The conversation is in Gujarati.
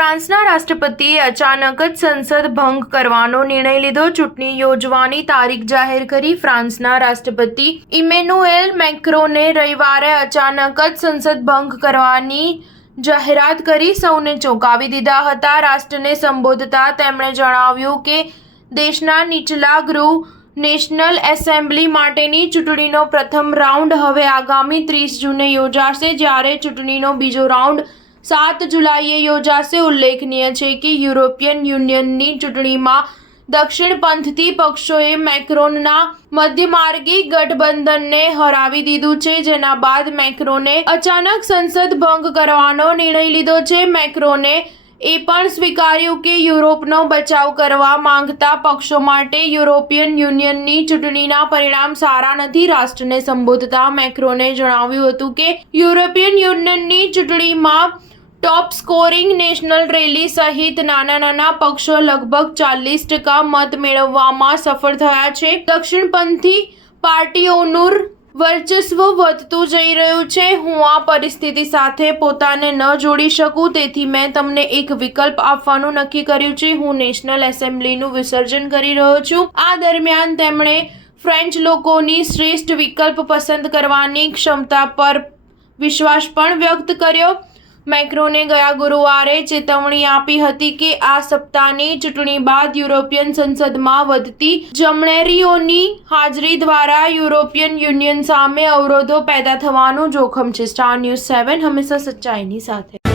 ફ્રાન્સના રાષ્ટ્રપતિએ અચાનક જ સંસદ ભંગ કરવાનો નિર્ણય લીધો. ચૂંટણી યોજવાની તારીખ જાહેર કરી. ફ્રાન્સના રાષ્ટ્રપતિ ઇમેન્યુએલ મેક્રોને રવિવારે અચાનક જ સંસદ ભંગ કરવાની જાહેરાત કરી સૌને ચોંકાવી દીધા હતા. રાષ્ટ્રને સંબોધતા તેમણે જણાવ્યું કે દેશના નીચલા ગૃહ નેશનલ એસેમ્બલી માટેની ચૂંટણીનો પ્રથમ રાઉન્ડ હવે આગામી 30 જૂને યોજાશે, જ્યારે ચૂંટણીનો બીજો રાઉન્ડ 7 જુલાઈએ યોજાશે. ઉલ્લેખનીય છે કે યુરોપિયન યુનિયનની ચૂંટણીમાં દક્ષિણપંથી પક્ષોએ મેક્રોનના મધ્યમાર્ગી ગઠબંધનને હરાવી દીધું છે, જેના બાદ મેક્રોને અચાનક સંસદ ભંગ કરવાનો નિર્ણય લીધો છે. મેક્રોને એ પણ સ્વીકાર્યું કે યુરોપનો બચાવ કરવા માંગતા પક્ષો માટે યુરોપિયન યુનિયનની ચૂંટણીના પરિણામ સારા નથી. રાષ્ટ્રને સંબોધતા મેક્રોને જણાવ્યું હતું કે યુરોપિયન યુનિયનની ચૂંટણીમાં ટોપ સ્કોરિંગ નેશનલ રેલી સહિત નાના પક્ષો લગભગ 40% મત મેળવવામાં સફળ થયા છે. દક્ષિણપંથી પાર્ટીઓનું વર્ચસ્વ વધતું જઈ રહ્યું છે. હું આ પરિસ્થિતિ સાથે પોતાને ન જોડી શકું, તેથી મેં તમને એક વિકલ્પ આપવાનું નક્કી કર્યું છે. હું નેશનલ એસેમ્બલીનું વિસર્જન કરી રહ્યો છું. આ દરમિયાન તેમણે ફ્રેન્ચ લોકોની શ્રેષ્ઠ વિકલ્પ પસંદ કરવાની ક્ષમતા પર વિશ્વાસ પણ વ્યક્ત કર્યો. મેક્રોને ગયા ગુરુવારે ચેતવણી આપી હતી કે આ સપ્તાહની ચૂંટણી બાદ યુરોપિયન સંસદમાં વધતી જમણેરીઓની હાજરી દ્વારા યુરોપિયન યુનિયન સામે અવરોધો પેદા થવાનું જોખમ છે. સ્ટાર ન્યૂઝ 7 હંમેશા સચ્ચાઈની સાથે.